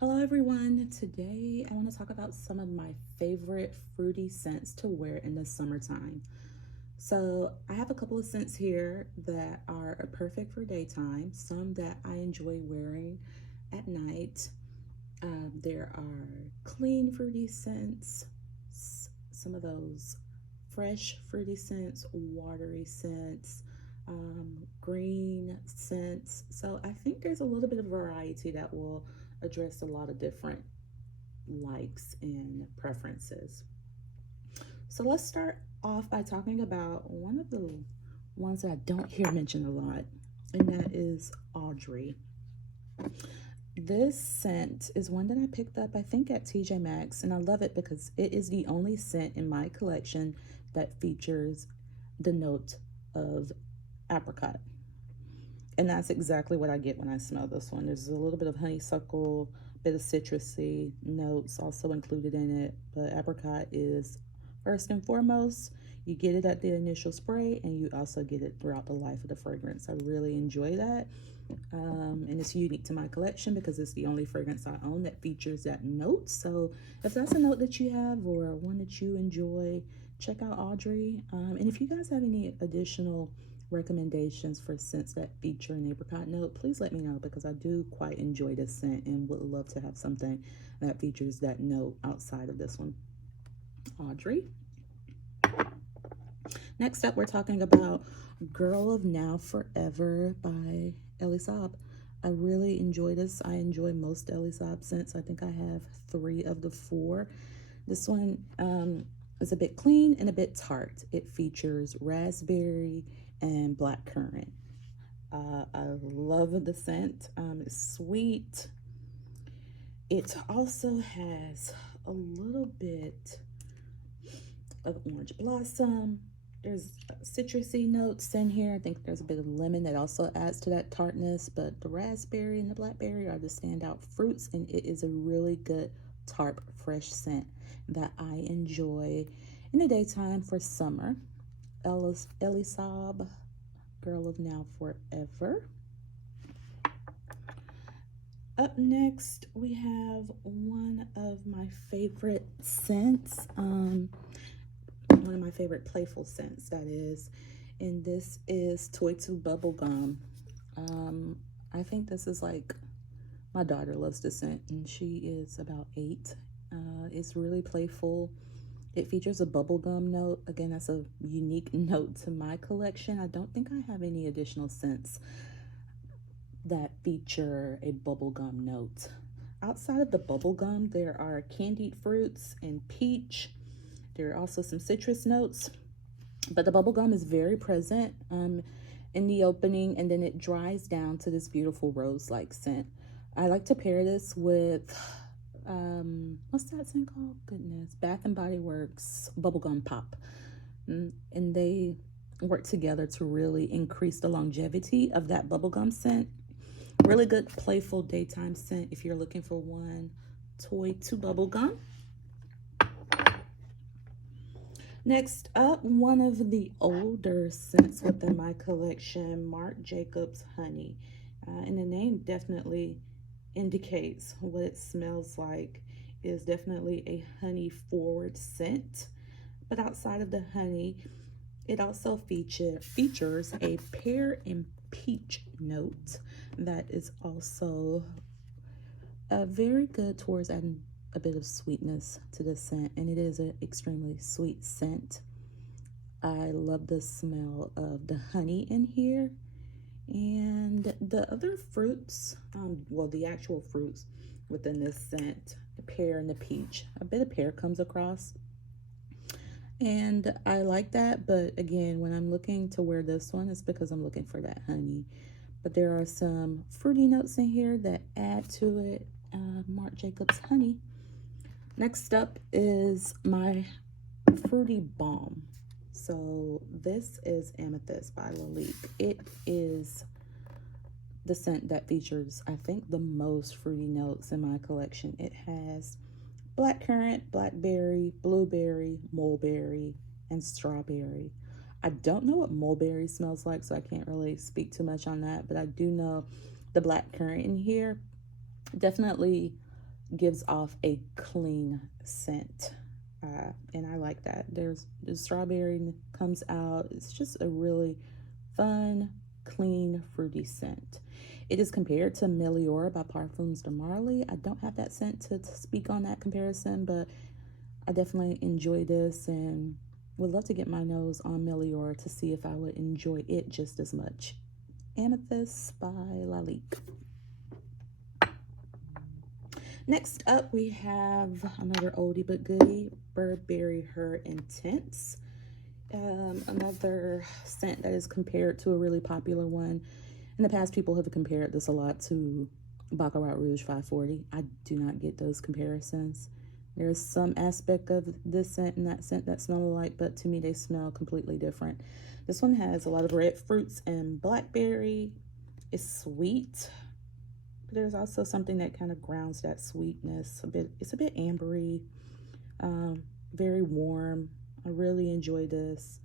Hello everyone. Today I want to talk about some of my favorite fruity scents to wear in the summertime. So I have a couple of scents here that are perfect for daytime, some that I enjoy wearing at night. There are clean fruity scents, some of those fresh fruity scents, watery scents, green scents. So I think there's a little bit of variety that will address a lot of different likes and preferences. So let's start off by talking about one of the ones that I don't hear mentioned a lot, and that is Audrey. This scent is one that I picked up, I think, at TJ Maxx, and I love it because it is the only scent in my collection that features the note of apricot. And that's exactly what I get when I smell this one. There's a little bit of honeysuckle, bit of citrusy notes also included in it, but apricot is first and foremost. You get it at the initial spray, and you also get it throughout the life of the fragrance. I really enjoy that. And it's unique to my collection because it's the only fragrance I own that features that note. So if that's a note that you have or one that you enjoy, check out Audrey. And if you guys have any additional recommendations for scents that feature an apricot note, please let me know because I do quite enjoy this scent and would love to have something that features that note outside of this one. Audrey. Next up, we're talking about Girl of Now Forever by Ellie Saab. I really enjoy this. I enjoy most Ellie Saab scents. I think I have 3 of the 4. This one is a bit clean and a bit tart. It features raspberry and blackcurrant. I love the scent. It's sweet. It also has a little bit of orange blossom. There's citrusy notes in here. I think there's a bit of lemon that also adds to that tartness, but the raspberry and the blackberry are the standout fruits, and it is a really good tart fresh scent that I enjoy in the daytime for summer. Ellie Saab, Girl of Now Forever. Up next, we have one of my favorite scents. One of my favorite playful scents, that is, and this is Toy to Bubblegum. I think this is like, my daughter loves this scent, and she is about 8. It's really playful. It features a bubblegum note. Again, that's a unique note to my collection. I don't think I have any additional scents that feature a bubblegum note. Outside of the bubblegum, there are candied fruits and peach. There are also some citrus notes, but the bubblegum is very present in the opening, and then it dries down to this beautiful rose-like scent. I like to pair this with, what's that scent called? Goodness, Bath and Body Works Bubblegum Pop. And they work together to really increase the longevity of that bubblegum scent. Really good, playful daytime scent if you're looking for one. Toy to Bubblegum. Next up, one of the older scents within my collection, Marc Jacobs Honey. And the name definitely indicates what it smells like. It is definitely a honey forward scent. But outside of the honey, it also features a pear and peach note that is also very good towards adding a bit of sweetness to the scent, and it is an extremely sweet scent. I love the smell of the honey in here, and the other fruits, well, the actual fruits within this scent, the pear and the peach. A bit of pear comes across, and I like that, but again, when I'm looking to wear this one, it's because I'm looking for that honey. But there are some fruity notes in here that add to it. Marc Jacobs Honey. Next up is my fruity balm. So this is Amethyst by Lalique. It is the scent that features, I think, the most fruity notes in my collection. It has blackcurrant, blackberry, blueberry, mulberry, and strawberry. I don't know what mulberry smells like, so I can't really speak too much on that, but I do know the blackcurrant in here definitely gives off a clean scent. And I like that. There's the strawberry comes out. It's just a really fun, clean, fruity scent. It is compared to Meliora by Parfums de Marly. I don't have that scent to speak on that comparison, but I definitely enjoy this and would love to get my nose on Meliora to see if I would enjoy it just as much. Amethyst by Lalique. Next up, we have another oldie but goodie, Burberry Her Intense. Another scent that is compared to a really popular one. In the past, people have compared this a lot to Baccarat Rouge 540. I do not get those comparisons. There's some aspect of this scent and that scent that smell alike, but to me, they smell completely different. This one has a lot of red fruits and blackberry. It's sweet. But there's also something that kind of grounds that sweetness a bit. It's a bit ambery, very warm. I really enjoy this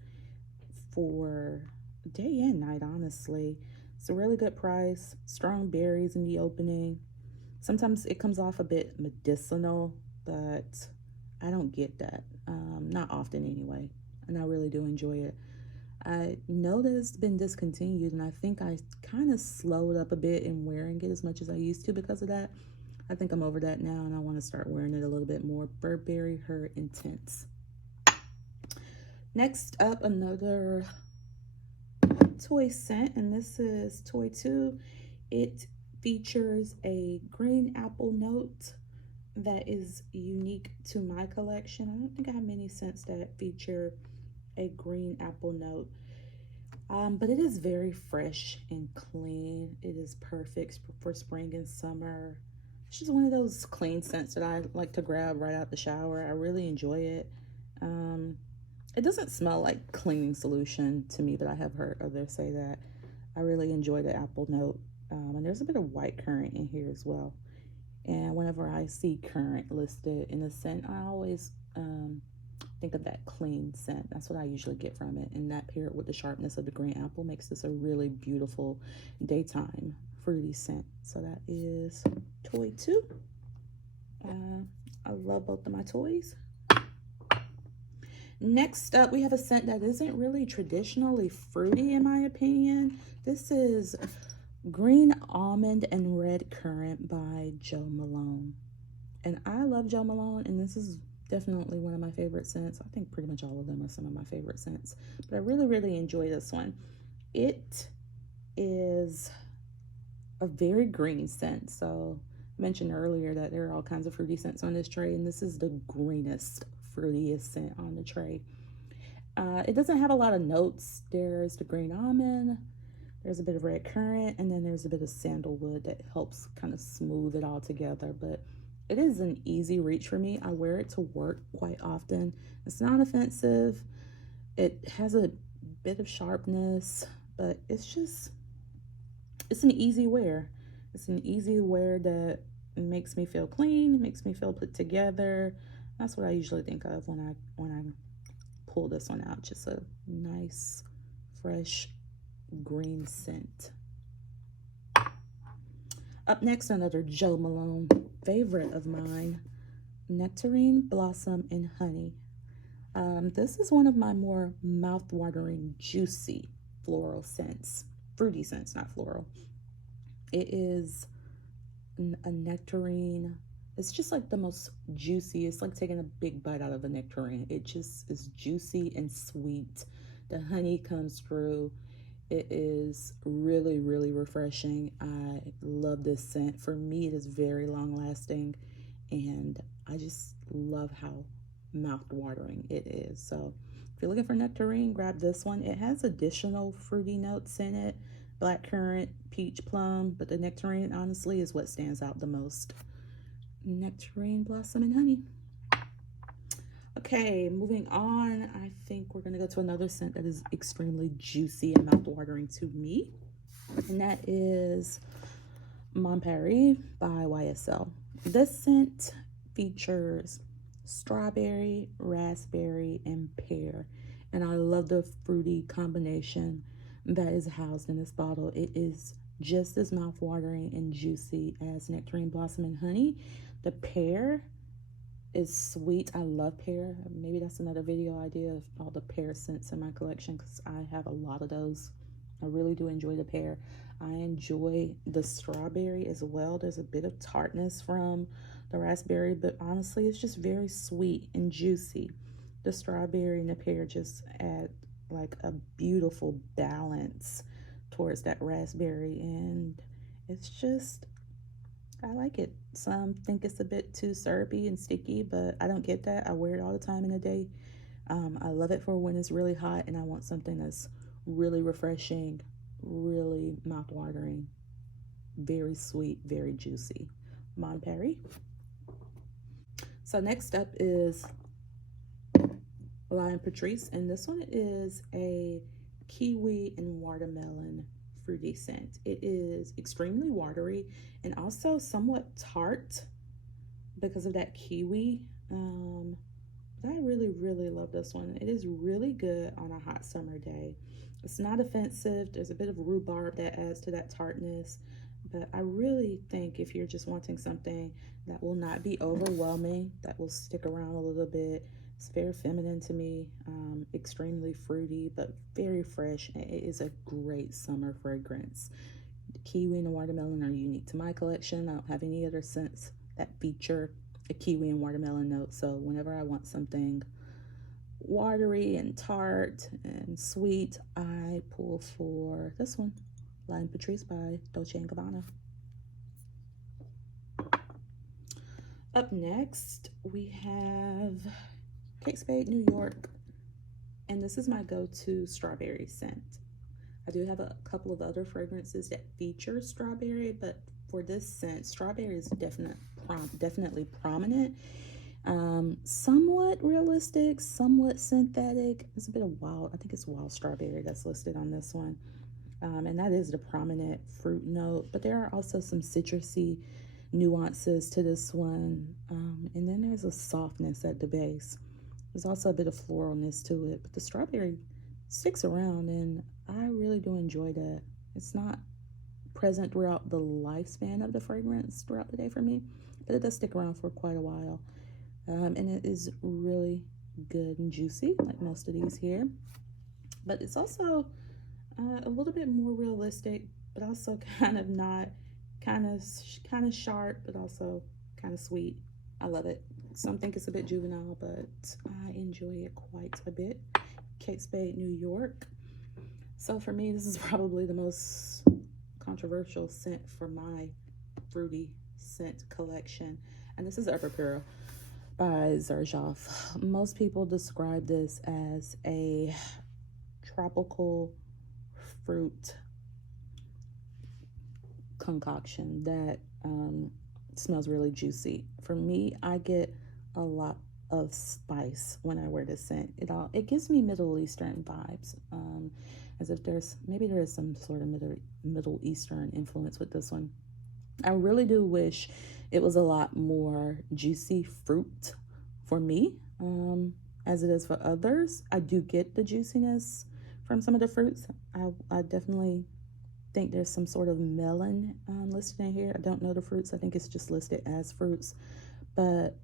for day and night, honestly. It's a really good price. Strong berries in the opening. Sometimes it comes off a bit medicinal, but I don't get that. Not often anyway. And I really do enjoy it. I know that it's been discontinued, and I think I kind of slowed up a bit in wearing it as much as I used to because of that. I think I'm over that now, and I want to start wearing it a little bit more. Burberry Her Intense. Next up, another toy scent, and this is Toy 2. It features a green apple note that is unique to my collection. I don't think I have many scents that feature a green apple note, but it is very fresh and clean. It is perfect for spring and summer. It's just one of those clean scents that I like to grab right out the shower. I really enjoy it. It doesn't smell like cleaning solution to me, but I have heard others say that. I really enjoy the apple note, and there's a bit of white currant in here as well. And whenever I see currant listed in a scent, I always think of that clean scent. That's what I usually get from it. And that paired with the sharpness of the green apple makes this a really beautiful daytime fruity scent. So that is Toy 2. I love both of my toys. Next up, we have a scent that isn't really traditionally fruity in my opinion. This is Green Almond and Red Currant by Jo Malone. And I love Jo Malone, and this is definitely one of my favorite scents. I think pretty much all of them are some of my favorite scents, but I really, really enjoy this one. It is a very green scent. So I mentioned earlier that there are all kinds of fruity scents on this tray, and this is the greenest, fruitiest scent on the tray. It doesn't have a lot of notes. There's the green almond, there's a bit of red currant, and then there's a bit of sandalwood that helps kind of smooth it all together. But it is an easy reach for me. I wear it to work quite often. It's not offensive. It has a bit of sharpness, but it's an easy wear. It's an easy wear that makes me feel clean, makes me feel put together. That's what I usually think of when I pull this one out. Just a nice, fresh green scent. Up next, another Jo Malone favorite of mine, Nectarine Blossom Honey. This is one of my more mouth-watering, juicy floral scents. Fruity scents, not floral. It is a nectarine. It's just like the most juicy. It's like taking a big bite out of a nectarine. It just is juicy and sweet. The honey comes through. It is really, really refreshing. I love this scent. For me, it is very long lasting, and I just love how mouth-watering it is. So if you're looking for nectarine, grab this one. It has additional fruity notes in it, blackcurrant, peach, plum, but the nectarine honestly is what stands out the most. Nectarine Blossom Honey. Okay, moving on, I think we're going to go to another scent that is extremely juicy and mouth-watering to me, and that is Mon Paris by YSL. This scent features strawberry, raspberry, and pear, and I love the fruity combination that is housed in this bottle. It is just as mouthwatering and juicy as Nectarine Blossom Honey. The pear is sweet. I love pear. Maybe that's another video idea of all the pear scents in my collection, because I have a lot of those. I really do enjoy the pear. I enjoy the strawberry as well. There's a bit of tartness from the raspberry, but honestly, it's just very sweet and juicy. The strawberry and the pear just add like a beautiful balance towards that raspberry, and it's just, I like it. Some think it's a bit too syrupy and sticky, but I don't get that. I wear it all the time in a day. I love it for when it's really hot and I want something that's really refreshing, really mouth-watering, very sweet, very juicy. Mon Paris. So next up is Lime Patrice, and this one is a kiwi and watermelon fruity scent. It is extremely watery and also somewhat tart because of that kiwi. I really love this one. It is really good on a hot summer day. It's not offensive. There's a bit of rhubarb that adds to that tartness, but I really think if you're just wanting something that will not be overwhelming, that will stick around a little bit. It's very feminine to me, extremely fruity, but very fresh. It is a great summer fragrance. The kiwi and the watermelon are unique to my collection. I don't have any other scents that feature a kiwi and watermelon note. So whenever I want something watery and tart and sweet, I pull for this one, Lime Patrice by Dolce & Gabbana. Up next, we have Kate Spade, New York, and this is my go-to strawberry scent. I do have a couple of other fragrances that feature strawberry, but for this scent, strawberry is definitely prominent. Somewhat realistic, somewhat synthetic. It's a bit of wild, I think it's wild strawberry that's listed on this one. And that is the prominent fruit note, but there are also some citrusy nuances to this one. And then there's a softness at the base. There's also a bit of floralness to it, but the strawberry sticks around, and I really do enjoy that. It's not present throughout the lifespan of the fragrance throughout the day for me, but it does stick around for quite a while. And it is really good and juicy, like most of these here. But it's also a little bit more realistic, but also kind of not, kind of sharp, but also kind of sweet. I love it. Some think it's a bit juvenile, but I enjoy it quite a bit. Kate Spade, New York. So for me, this is probably the most controversial scent for my fruity scent collection, and this is Erba Pura by Xerjoff. Most people describe this as a tropical fruit concoction that smells really juicy. For me, I get a lot of spice when I wear this scent. It gives me Middle Eastern vibes, as if there is some sort of Middle Eastern influence with this one. I really do wish it was a lot more juicy fruit for me, as it is for others. I do get the juiciness from some of the fruits. I definitely think there's some sort of melon listed in here. I don't know the fruits. I think it's just listed as fruits, but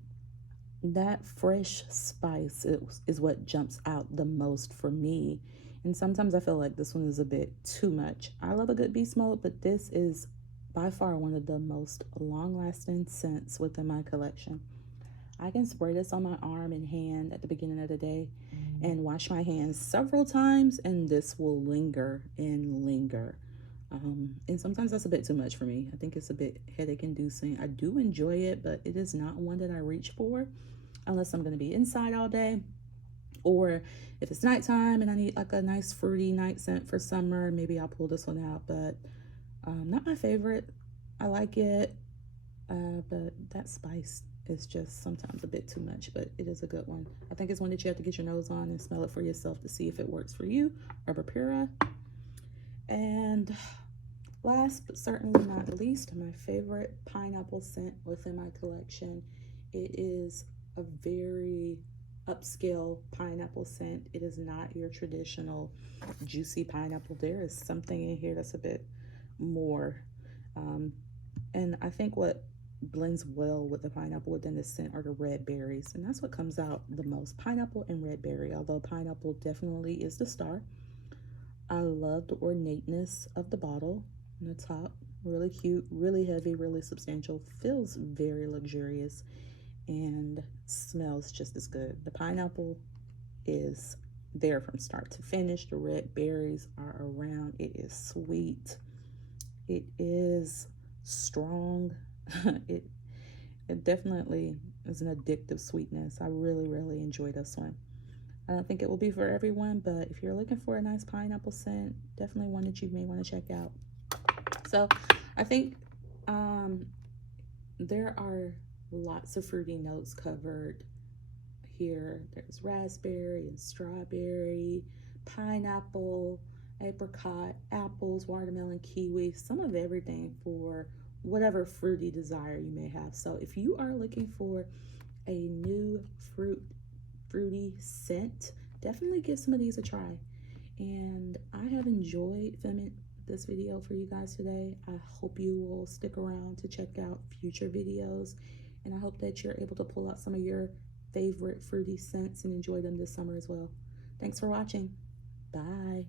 that fresh spice is what jumps out the most for me. And sometimes I feel like this one is a bit too much. I love a good beast mode, but this is by far one of the most long-lasting scents within my collection. I can spray this on my arm and hand at the beginning of the day and wash my hands several times, and this will linger and linger. And sometimes that's a bit too much for me. I think it's a bit headache inducing. I do enjoy it, but it is not one that I reach for unless I'm going to be inside all day, or if it's nighttime and I need like a nice fruity night scent for summer, maybe I'll pull this one out. But not my favorite. I like it, but that spice is just sometimes a bit too much, but it is a good one. I think it's one that you have to get your nose on and smell it for yourself to see if it works for you. Erba Pura. And last but certainly not least, my favorite pineapple scent within my collection. It is a very upscale pineapple scent. It is not your traditional juicy pineapple. There is something in here that's a bit more. And I think what blends well with the pineapple within the scent are the red berries, and that's what comes out the most, pineapple and red berry, although pineapple definitely is the star. I love the ornateness of the bottle on the top. Really cute, really heavy, really substantial, feels very luxurious, and smells just as good. The pineapple is there from start to finish. The red berries are around. It is sweet. It is strong. it definitely is an addictive sweetness. I really, really enjoy this one. I don't think it will be for everyone, but if you're looking for a nice pineapple scent, definitely one that you may want to check out. So I think there are lots of fruity notes covered here. There's raspberry and strawberry, pineapple, apricot, apples, watermelon, kiwi, some of everything for whatever fruity desire you may have. So if you are looking for a new fruity scent, definitely give some of these a try. And I have enjoyed filming this video for you guys today. I hope you will stick around to check out future videos, and I hope that you're able to pull out some of your favorite fruity scents and enjoy them this summer as well. Thanks for watching. Bye.